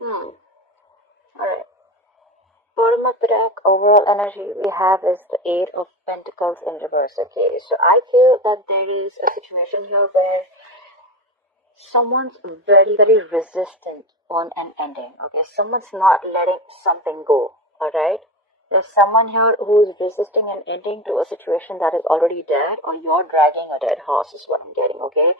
Alright. Bottom of the deck, overall energy we have is the Eight of Pentacles in reverse. Okay, so I feel that there is a situation here where someone's very resistant on an ending. Okay, someone's not letting something go. Alright, there's someone here who's resisting an ending to a situation that is already dead, or you're dragging a dead horse is what I'm getting. Okay,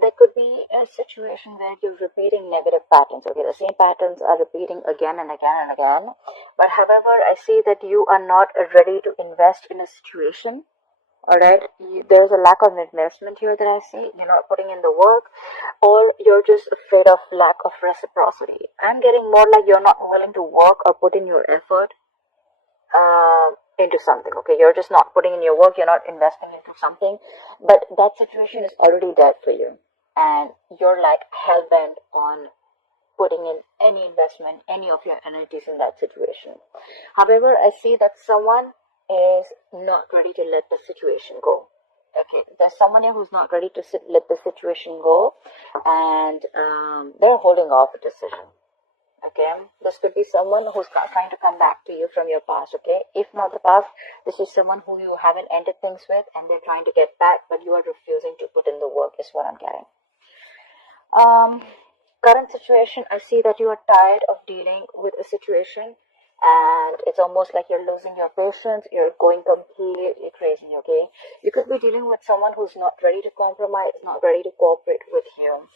there could be a situation where you're repeating negative patterns. Okay, the same patterns are repeating again and again and again, but however I see that you are not ready to invest in a situation. Alright, there's a lack of investment here that I see. You're not putting in the work, or you're just afraid of lack of reciprocity. I'm getting more like you're not willing to work or put in your effort into something. Okay, you're just not putting in your work, you're not investing into something, but that situation is already dead for you, and you're like hell-bent on putting in any investment, any of your energies in that situation. However, I see that someone is not ready to let the situation go. Okay, there's someone here who's not ready to let the situation go, and they're holding off a decision. Okay, this could be someone who's trying to come back to you from your past. Okay, if not the past, this is someone who you haven't ended things with, and they're trying to get back, but you are refusing to put in the work, is what I'm getting. Current situation, I see that you are tired of dealing with a situation, and it's almost like you're losing your patience, you're going completely crazy. Okay, you could be dealing with someone who's not ready to compromise, not ready to cooperate with you.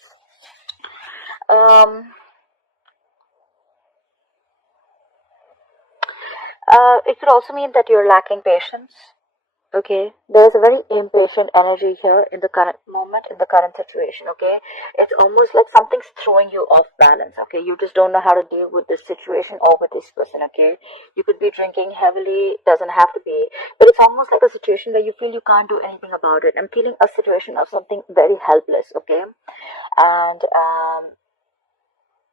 It could also mean that you're lacking patience. Okay, there's a very impatient energy here in the current moment, in the current situation. Okay, it's almost like something's throwing you off balance. Okay, you just don't know how to deal with this situation or with this person. Okay, you could be drinking heavily, doesn't have to be, but it's almost like a situation where you feel you can't do anything about it. I'm feeling a situation of something very helpless. Okay, and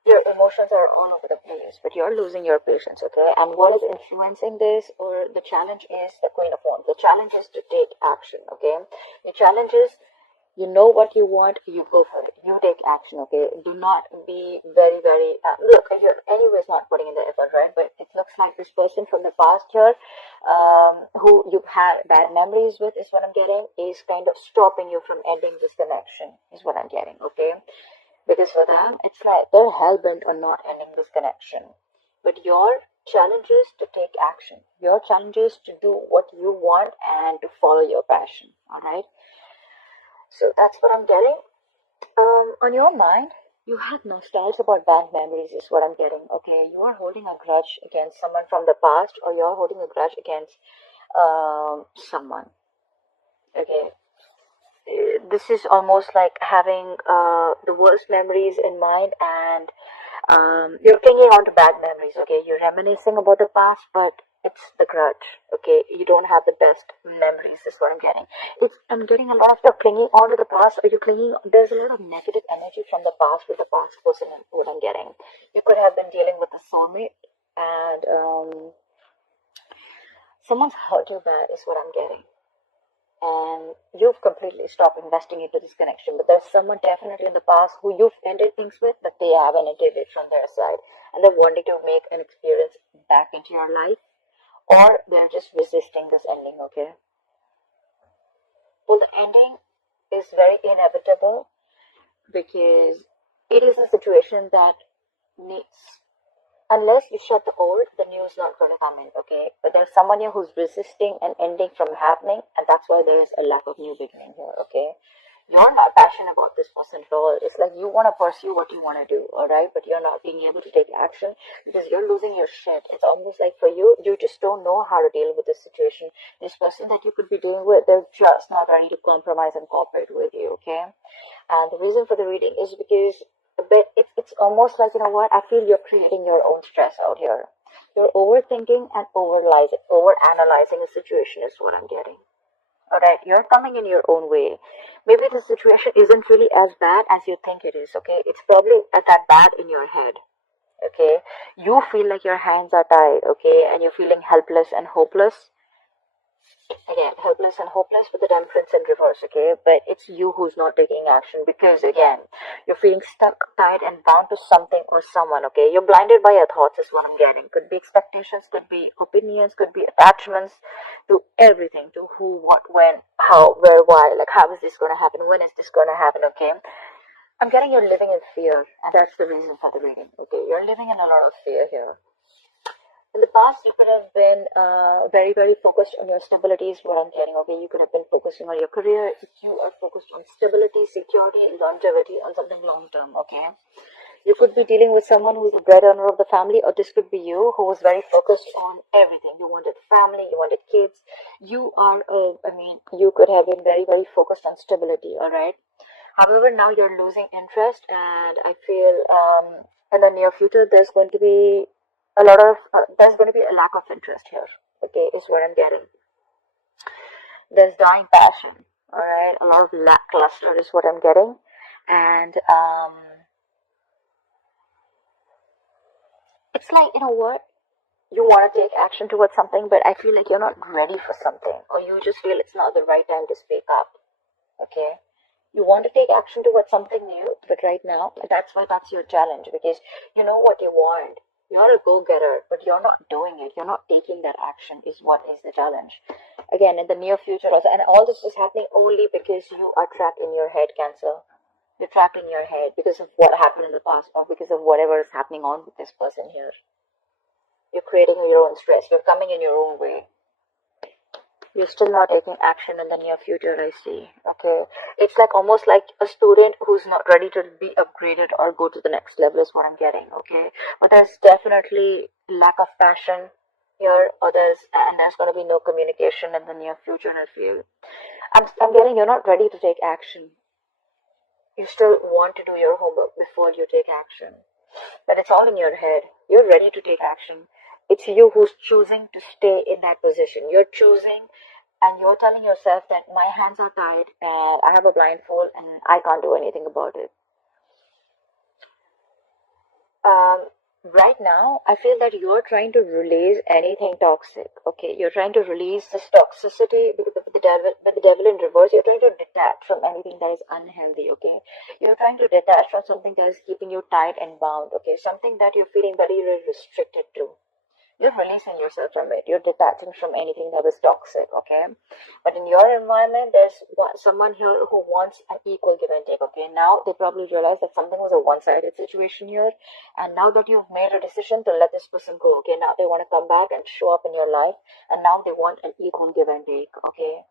your emotions are all over the place, but you're losing your patience. Okay, and what is influencing this, or the challenge, is the Queen of Wands. The challenge is to take action. Okay, the challenge is, you know what you want, you go for it, you take action. Okay, do not be very look, you're anyways not putting in the effort, right? But it looks like this person from the past here, who you've had bad memories with, is what I'm getting, is kind of stopping you from ending this connection, is what I'm getting. Okay, because for them, it's like they're hell-bent on not ending this connection. But your challenge is to take action. Your challenge is to do what you want and to follow your passion. Alright? So that's what I'm getting. On your mind, you have nostalgia about bad memories, is what I'm getting. Okay, you are holding a grudge against someone from the past, or you're holding a grudge against someone. Okay, this is almost like having the worst memories in mind, and you're clinging on to bad memories. Okay, you're reminiscing about the past, but it's the grudge. Okay, you don't have the best memories, is what I'm getting. I'm getting a lot of you clinging on to the past, or you're clinging, there's a lot of negative energy from the past with the past person, and what I'm getting, you could have been dealing with a soulmate, and someone's hurt you bad, is what I'm getting, and you've completely stopped investing into this connection. But there's someone definitely in the past who you've ended things with, but they haven't ended it from their side, and they're wanting to make an experience back into your life, or they're just resisting this ending. Okay, well, the ending is very inevitable, because it is a situation that needs, unless you shut the old, the new is not going to come in. Okay, but there's someone here who's resisting an ending from happening, and that's why there is a lack of new beginning here. Okay, you're not passionate about this person at all. It's like you want to pursue what you want to do, all right, but you're not being able to take action because you're losing your shit. It's almost like for you, you just don't know how to deal with this situation. This person that you could be dealing with, they're just not ready to compromise and cooperate with you. Okay, and the reason for the reading is because, but it's almost like, you know what, I feel you're creating your own stress out here. You're overthinking and over analyzing a situation, is what I'm getting. Alright, you're coming in your own way. Maybe the situation isn't really as bad as you think it is. Okay, it's probably at that bad in your head. Okay, you feel like your hands are tied. Okay, and you're feeling helpless and hopeless. Again, helpless and hopeless with the temperance in reverse, okay? But it's you who's not taking action because, again, you're feeling stuck, tied, and bound to something or someone, okay? You're blinded by your thoughts, is what I'm getting. Could be expectations, could be opinions, could be attachments to everything, to who, what, when, how, where, why. Like, how is this going to happen? When is this going to happen, okay? I'm getting you're living in fear, and that's the reason for the reading, okay? You're living in a lot of fear here. In the past, you could have been very, very focused on your stability, is what I'm getting, okay? You could have been focusing on your career. If you are focused on stability, security, longevity, on something long term, okay? You could be dealing with someone who's the breadwinner of the family, or this could be you who was very focused on everything. You wanted family, you wanted kids. You are, you could have been very, very focused on stability, all right? However, now you're losing interest, and I feel in the near future there's going to be there's going to be a lack of interest here. Okay, is what I'm getting. There's dying passion. All right, a lot of lackluster is what I'm getting, and it's like, you know what? You want to take action towards something, but I feel like you're not ready for something, or you just feel it's not the right time to speak up. Okay. You want to take action towards something new, but right now, that's your challenge, because you know what you want. You're a go-getter, but you're not doing it. You're not taking that action is what is the challenge. Again, in the near future also, and all this is happening only because you are trapped in your head, Cancer. You're trapped in your head because of what happened in the past, or because of whatever is happening on with this person here. You're creating your own stress. You're coming in your own way. You're still not taking action in the near future, I see. Okay. It's like almost like a student who's not ready to be upgraded or go to the next level is what I'm getting, okay? But there's definitely lack of passion here, or there's going to be no communication in the near future, I feel. I'm getting you're not ready to take action. You still want to do your homework before you take action. But it's all in your head. You're ready to take action. It's you who's choosing to stay in that position. You're choosing, and you're telling yourself that my hands are tied and I have a blindfold and I can't do anything about it. Um, right now, I feel that you're trying to release anything toxic. Okay, you're trying to release this toxicity with the devil in reverse. You're trying to detach from anything that is unhealthy. Okay, you're trying to detach from something that is keeping you tight and bound. Okay, something that you're feeling very restricted to. You're releasing yourself from it. You're detaching from anything that is toxic, okay? But in your environment, there's someone here who wants an equal give and take, okay? Now they probably realize that something was a one-sided situation here, and now that you've made a decision to let this person go, okay? Now they want to come back and show up in your life, and now they want an equal give and take, okay?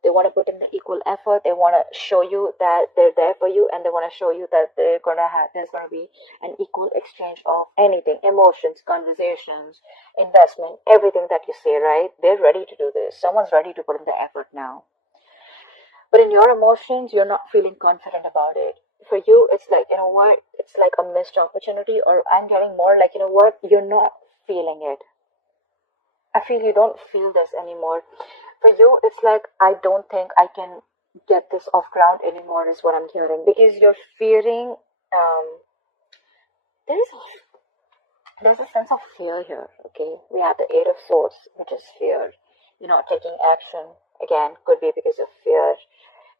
They want to put in the equal effort. They want to show you that they're there for you, and they want to show you that there's gonna be an equal exchange of anything, emotions, conversations, investment, everything that you say, right? They're ready to do this. Someone's ready to put in the effort now. But in your emotions, you're not feeling confident about it. For you, it's like, you know what? It's like a missed opportunity, or I'm getting more like, you know what? You're not feeling it. I feel you don't feel this anymore. For you, it's like, I don't think I can get this off ground anymore, is what I'm hearing. Because you're fearing, there's a sense of fear here, okay? We have the Eight of Swords, which is fear. You're not taking action. Again, could be because of fear.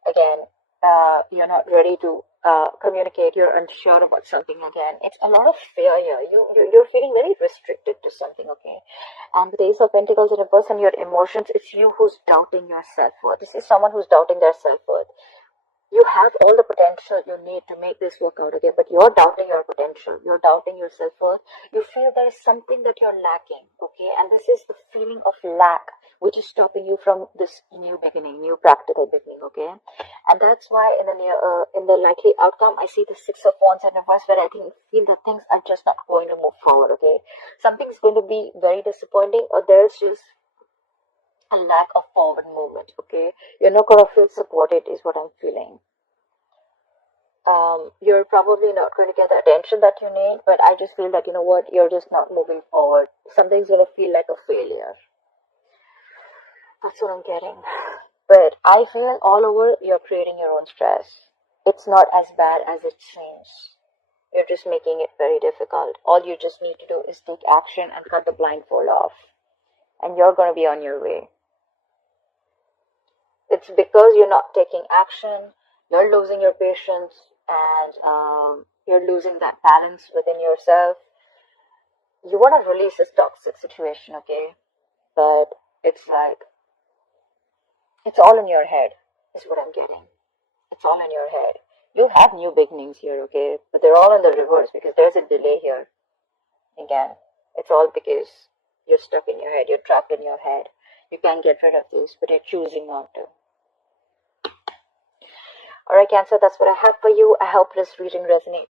Again, you're not ready to communicate. You're unsure about something. Again, it's a lot of fear here. You're feeling very restricted to something, okay? And the Ace of Pentacles in reverse, and your emotions, it's you who's doubting your self-worth. This is someone who's doubting their self-worth. You have all the potential you need to make this work out, okay? But you're doubting your potential. You're doubting your self-worth. You feel there is something that you're lacking, okay? And this is the feeling of lack, which is stopping you from this new beginning, new practical beginning, okay? And that's why in the likely outcome, I see the Six of Wands in reverse, where I feel that things are just not going to move forward, okay? Something's going to be very disappointing, or there's just a lack of forward movement, okay? You're not going to feel supported, is what I'm feeling. You're probably not going to get the attention that you need, but I just feel that, you know what, you're just not moving forward. Something's going to feel like a failure. That's what I'm getting. But I feel all over you're creating your own stress. It's not as bad as it seems. You're just making it very difficult. All you just need to do is take action and cut the blindfold off. And you're going to be on your way. it's because you're not taking action, you're losing your patience, and you're losing that balance within yourself. You want to release this toxic situation, okay? But it's like, it's all in your head, is what I'm getting. It's all in your head. You have new beginnings here, okay? But they're all in the reverse because there's a delay here. Again, it's all because you're stuck in your head, you're trapped in your head. You can't get rid of this, but you're choosing not to. Alright, Cancer, that's what I have for you. I hope this reading resonates.